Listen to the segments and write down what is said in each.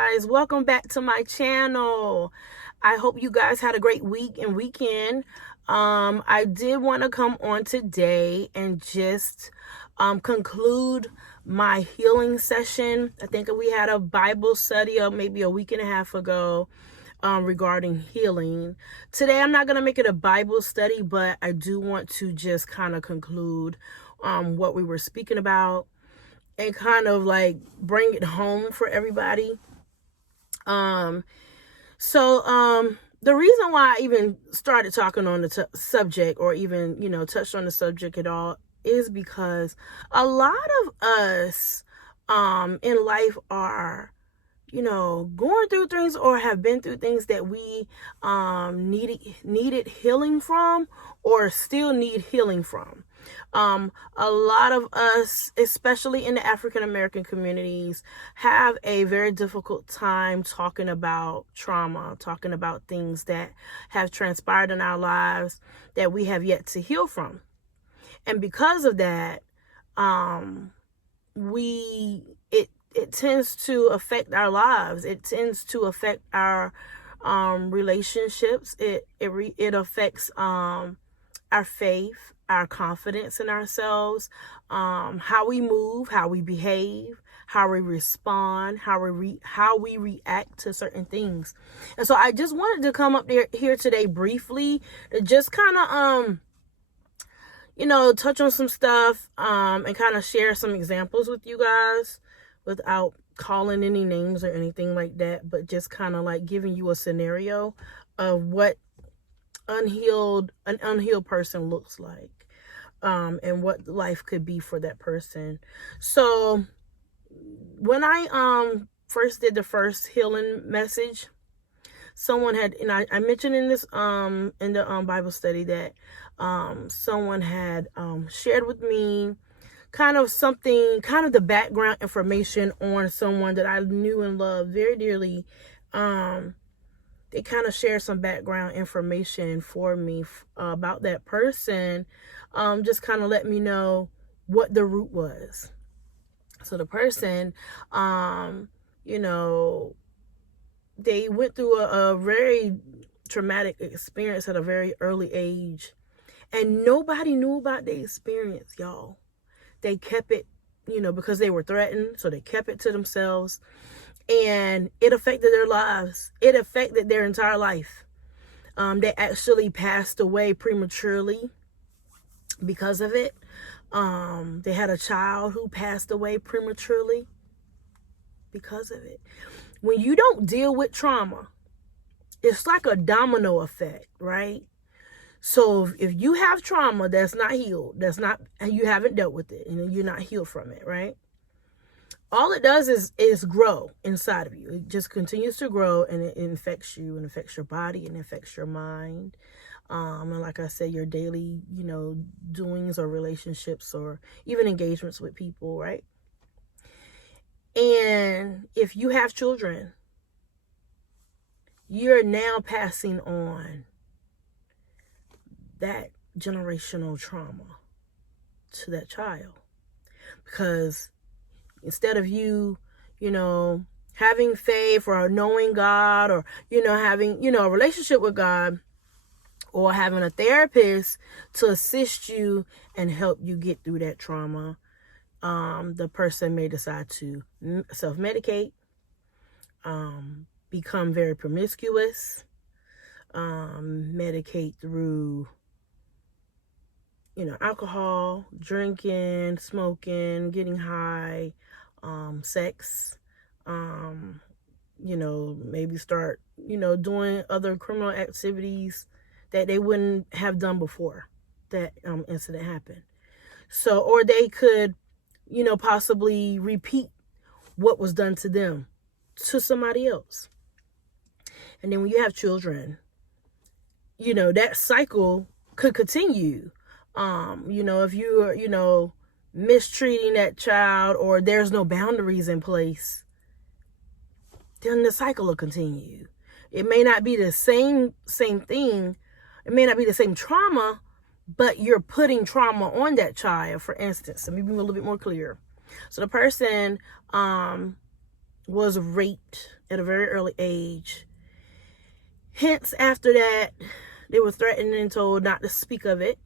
guys, welcome back to my channel. I hope you guys had a great week and weekend. I did want to come on today and just conclude my healing session. I think we had a Bible study maybe a week and a half ago regarding healing. Today I'm not going to make it a Bible study, but I do want to just kind of conclude what we were speaking about and kind of like bring it home for everybody. The reason why I even started talking on the subject, or even, touched on the subject at all, is because a lot of us in life are, going through things or have been through things that we needed healing from, or still need healing from. A lot of us, especially in the African American communities, have a very difficult time talking about trauma, talking about things that have transpired in our lives that we have yet to heal from. And because of that, it tends to affect our lives. It tends to affect our relationships. It affects our faith, our confidence in ourselves, how we move, how we behave, how we respond, how we react to certain things. And so I just wanted to come up here today briefly to just kind of touch on some stuff and kind of share some examples with you guys without calling any names or anything like that, but just kind of like giving you a scenario of what an unhealed person looks like, and what life could be for that person. So when I first did the first healing message, someone had, and I mentioned in this in the Bible study that someone had shared with me kind of the background information on someone that I knew and loved very dearly. They kind of shared some background information for me about that person, just kind of let me know what the root was. So the person, they went through a very traumatic experience at a very early age, and nobody knew about the experience, y'all. They kept it, because they were threatened, so they kept it to themselves. And it affected their lives. It affected their entire life. They actually passed away prematurely because of it. They had a child who passed away prematurely because of it. When you don't deal with trauma, it's like a domino effect, right? So if you have trauma that's not healed, and you haven't dealt with it, and you're not healed from it, right? All it does is grow inside of you. It just continues to grow, and it infects you, and affects your body, and affects your mind. And like I said, your daily, doings or relationships or even engagements with people, right? And if you have children, you're now passing on that generational trauma to that child. Because instead of you, having faith or knowing God, or, having, a relationship with God, or having a therapist to assist you and help you get through that trauma, the person may decide to self-medicate, become very promiscuous, medicate through, alcohol, drinking, smoking, getting high, sex, maybe start, doing other criminal activities that they wouldn't have done before that incident happened. So, or they could, possibly repeat what was done to them to somebody else. And then when you have children, that cycle could continue. If you're, mistreating that child, or there's no boundaries in place, then the cycle will continue. It may not be the same thing. It may not be the same trauma, but you're putting trauma on that child. For instance, let me be a little bit more clear. So the person was raped at a very early age. Hence, after that, they were threatened and told not to speak of it.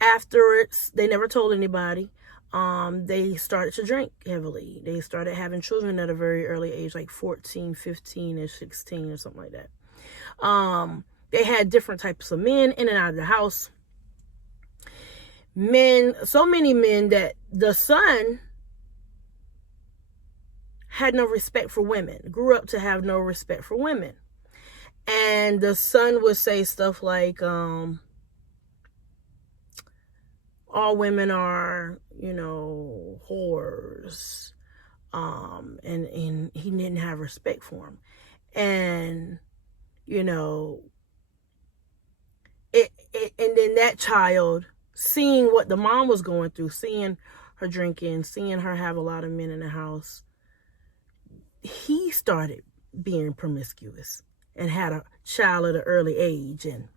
Afterwards, they never told anybody. They started to drink heavily. They started having children at a very early age, like 14, 15, or 16 or something like that. They had different types of men in and out of the house. Men, so many men that the son had no respect for women, grew up to have no respect for women. And the son would say stuff like, all women are, whores. And he didn't have respect for them. And, and then that child, seeing what the mom was going through, seeing her drinking, seeing her have a lot of men in the house, he started being promiscuous and had a child at an early age, and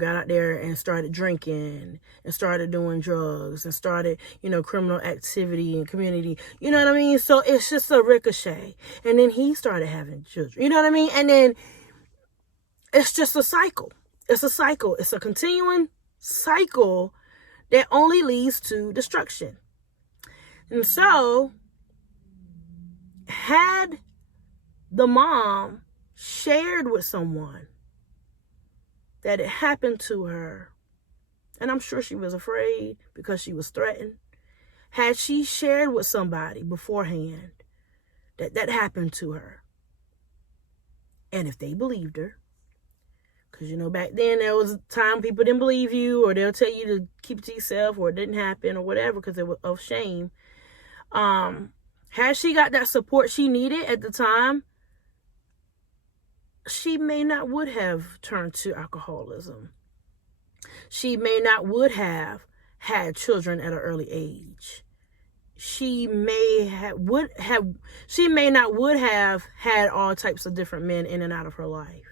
got out there and started drinking and started doing drugs and started, criminal activity and community. You know what I mean? So it's just a ricochet. And then he started having children. You know what I mean? And then it's just a cycle. It's a cycle. It's a continuing cycle that only leads to destruction. And so, had the mom shared with someone that it happened to her, and I'm sure she was afraid because she was threatened, had she shared with somebody beforehand that happened to her, and if they believed her, because back then there was a time people didn't believe you, or they'll tell you to keep it to yourself, or it didn't happen, or whatever, because it was of shame. Had she got that support she needed at the time, she may not would have turned to alcoholism. She may not would have had children at an early age. She may not would have had all types of different men in and out of her life.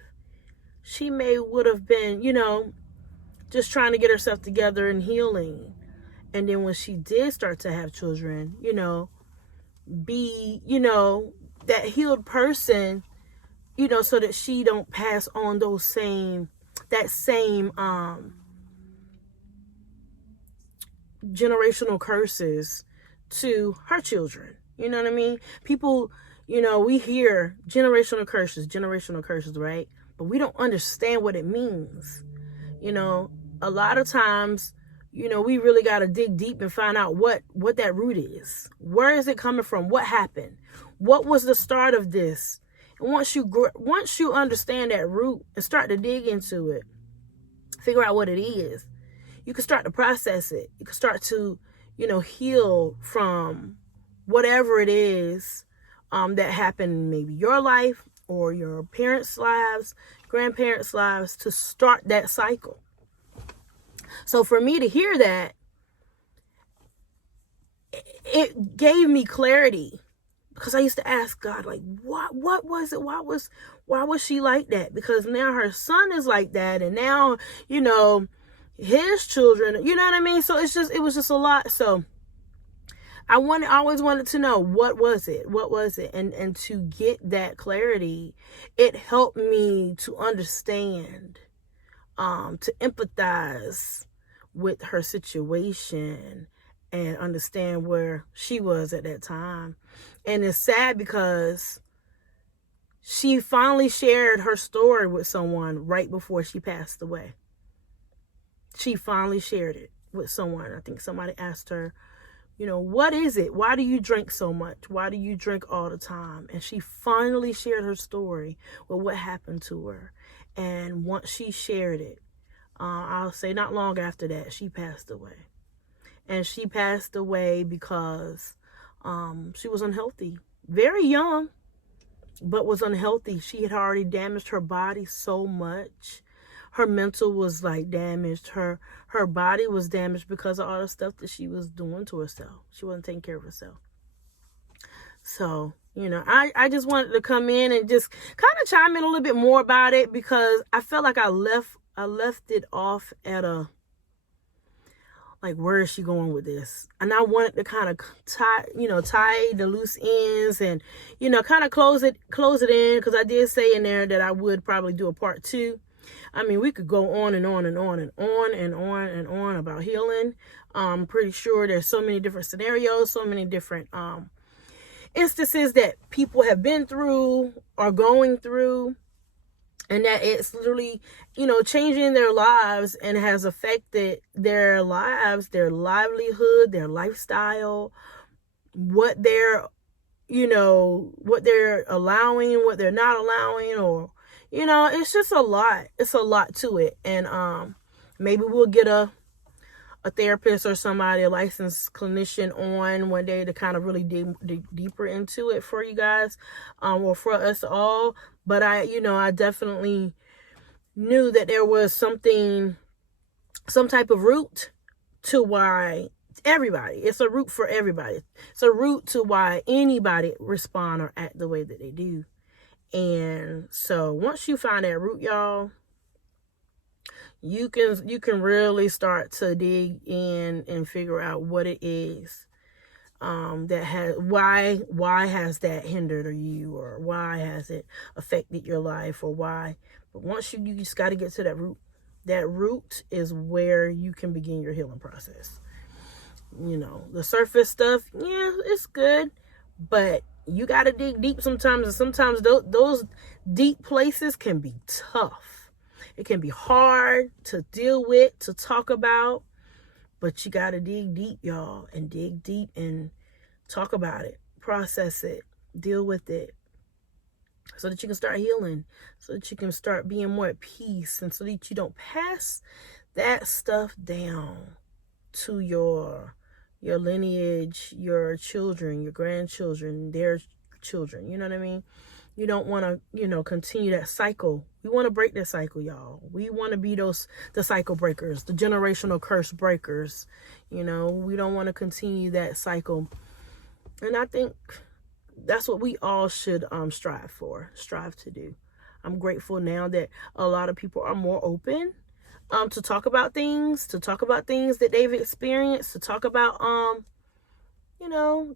She would have been, just trying to get herself together and healing. And then when she did start to have children, be, that healed person, so that she don't pass on that same generational curses to her children. You know what I mean? People, we hear generational curses, right? But we don't understand what it means. A lot of times, we really got to dig deep and find out what that root is. Where is it coming from? What happened? What was the start of this? And once you understand that root and start to dig into it, figure out what it is, you can start to process it. You can start to, heal from whatever it is that happened in maybe your life or your parents' lives, grandparents' lives, to start that cycle. So for me to hear that, it gave me clarity, because I used to ask God, like, what was it? Why was she like that? Because now her son is like that, and now, his children, you know what I mean? So it was just a lot. So I always wanted to know, what was it? And to get that clarity, it helped me to understand, to empathize with her situation and understand where she was at that time. And it's sad because she finally shared her story with someone right before she passed away. She finally shared it with someone. I think somebody asked her, what is it? Why do you drink so much? Why do you drink all the time? And she finally shared her story with what happened to her. And once she shared it, I'll say not long after that, she passed away. And she passed away because she was unhealthy. Very young, but was unhealthy. She had already damaged her body so much. Her mental was damaged. Her body was damaged because of all the stuff that she was doing to herself. She wasn't taking care of herself. So, I just wanted to come in and just kind of chime in a little bit more about it, because I felt like I left it off at a like, where is she going with this? And I wanted to kind of tie the loose ends and, kind of close it in, because I did say in there that I would probably do a part 2. I mean, we could go on and on and on and on and on and on about healing. I'm pretty sure there's so many different scenarios, so many different instances that people have been through or going through, and that it's literally, changing their lives and has affected their lives, their livelihood, their lifestyle, what they're, what they're allowing, what they're not allowing, or, it's just a lot. It's a lot to it. And maybe we'll get a therapist or somebody, a licensed clinician, on one day to kind of really dig deeper into it for you guys, or for us all. But I definitely knew that there was some type of root to why it's a root for everybody. It's a root to why anybody respond or act the way that they do. And so once you find that root, y'all, you can really start to dig in and figure out what it is that has why has that hindered you, or why has it affected your life, or why. But once you just got to get to that root. That root is where you can begin your healing process. The surface stuff, yeah, it's good, but you got to dig deep sometimes, and sometimes those deep places can be tough. It can be hard to deal with, to talk about, but you got to dig deep, y'all, and dig deep and talk about it, process it, deal with it, so that you can start healing, so that you can start being more at peace, and so that you don't pass that stuff down to your lineage, your children, your grandchildren, their children. You know what I mean? You don't want to, continue that cycle. We want to break that cycle, y'all. We want to be the cycle breakers, the generational curse breakers. We don't want to continue that cycle. And I think that's what we all should strive to do. I'm grateful now that a lot of people are more open to talk about things that they've experienced, to talk about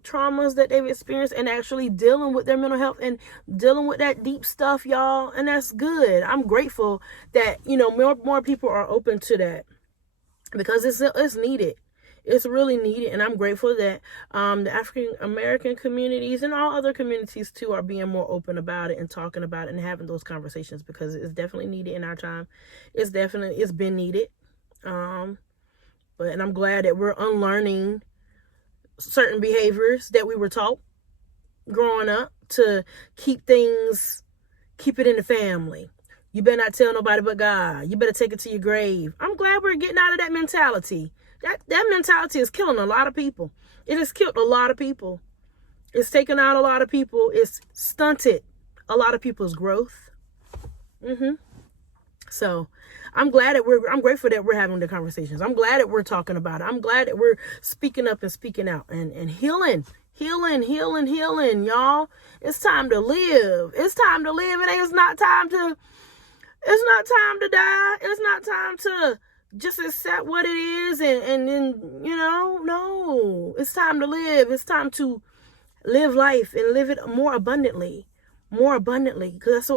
traumas that they've experienced, and actually dealing with their mental health and dealing with that deep stuff, y'all. And that's good. I'm grateful that, more people are open to that, because it's needed. It's really needed. And I'm grateful that the African American communities and all other communities too are being more open about it and talking about it and having those conversations, because it's definitely needed in our time. It's been needed. And I'm glad that we're unlearning certain behaviors that we were taught growing up, to keep it in the family. You better not tell nobody but God. You better take it to your grave. I'm glad we're getting out of that mentality. That mentality is killing a lot of people. It has killed a lot of people. It's taken out a lot of people. It's stunted a lot of people's growth. So I'm grateful that we're having the conversations. I'm glad that we're talking about it. I'm glad that we're speaking up and speaking out and healing, y'all. It's time to live. It's time to live. It's not time to die. It's not time to just accept what it is and then, no. It's time to live. It's time to live life and live it more abundantly, because that's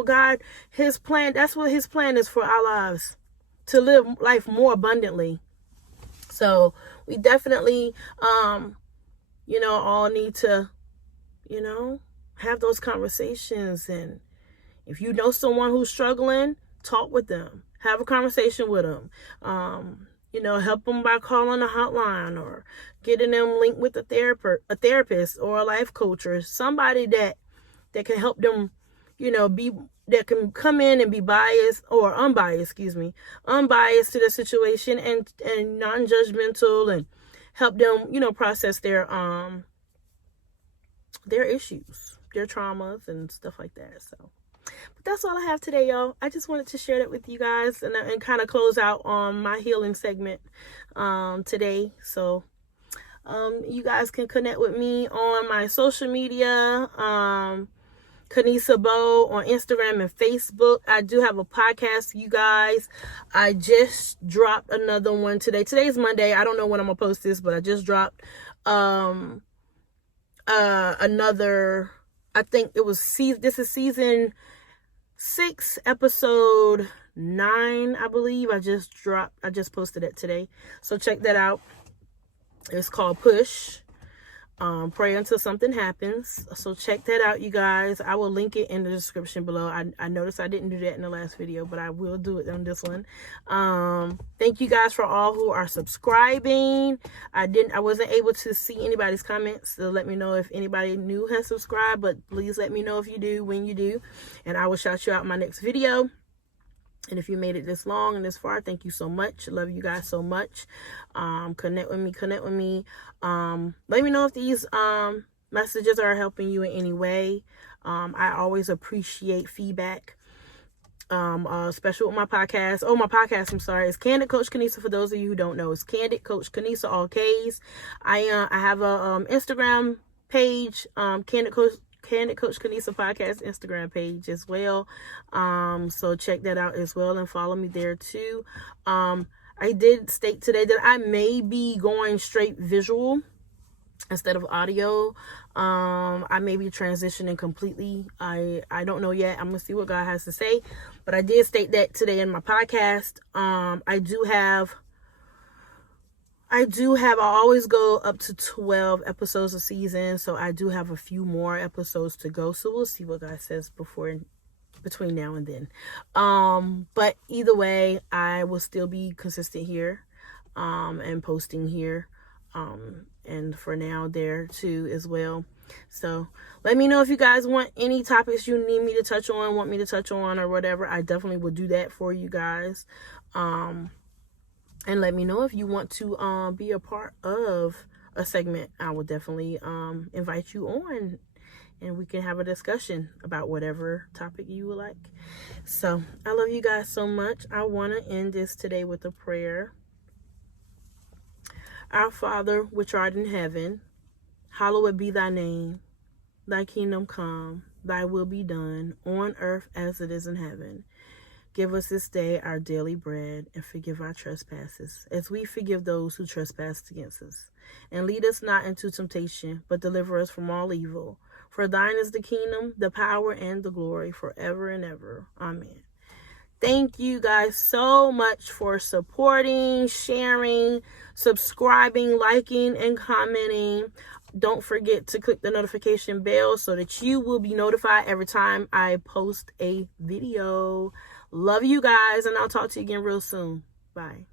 what his plan is for our lives, to live life more abundantly. So we definitely, all need to, have those conversations. And if you know someone who's struggling, talk with them, have a conversation with them, help them by calling a hotline or getting them linked with a therapist or a life coach, or somebody that can help them, that can come in and be unbiased to the situation, and non-judgmental, and help them, process their issues, their traumas and stuff like that. So, but that's all I have today, y'all. I just wanted to share that with you guys and kind of close out on my healing segment today. So you guys can connect with me on my social media. Kanisa Bow on Instagram and Facebook. I do have a podcast, you guys. I just dropped another one today. Today's Monday. I don't know when I'm gonna post this, but I just dropped another. I think it was this is season 6, episode 9, I believe. I just posted it today, so check that out. It's called Push. Pray until something happens. So check that out, you guys. I will link it in the description below. I noticed I didn't do that in the last video, but I will do it on this one. Thank you guys for all who are subscribing. I wasn't able to see anybody's comments to let me know if anybody new has subscribed, but please let me know if you do, when you do, and I will shout you out in my next video. And if you made it this long and this far, thank you so much. Love you guys so much. Connect with me. Let me know if these messages are helping you in any way. I always appreciate feedback. Especially with my podcast. Oh, my podcast, I'm sorry. It's Candid Coach Kanisa. For those of you who don't know, it's Candid Coach Kanisa, all K's. I have a Instagram page, Candid Coach Kanisa podcast Instagram page as well. So check that out as well and follow me there too. I did state today that I may be going straight visual instead of audio. I may be transitioning completely. I don't know yet. I'm gonna see what God has to say, but I did state that today in my podcast. I always go up to 12 episodes a season, so I do have a few more episodes to go, so we'll see what God says between now and then. But either way, I will still be consistent here, and posting here, and for now there too as well. So let me know if you guys want any topics you need me to touch on, want me to touch on, or whatever. I definitely will do that for you guys. And let me know if you want to be a part of a segment. I will definitely invite you on, and we can have a discussion about whatever topic you would like. So I love you guys so much. I want to end this today with a prayer. Our Father, which art in heaven, hallowed be thy name. Thy kingdom come, thy will be done, on earth as it is in heaven. Give us this day our daily bread, and forgive our trespasses, as we forgive those who trespass against us. And lead us not into temptation, but deliver us from all evil. For thine is the kingdom, the power, and the glory, forever and ever. Amen. Thank you guys so much for supporting, sharing, subscribing, liking, and commenting. Don't forget to click the notification bell so that you will be notified every time I post a video. Love you guys, and I'll talk to you again real soon. Bye.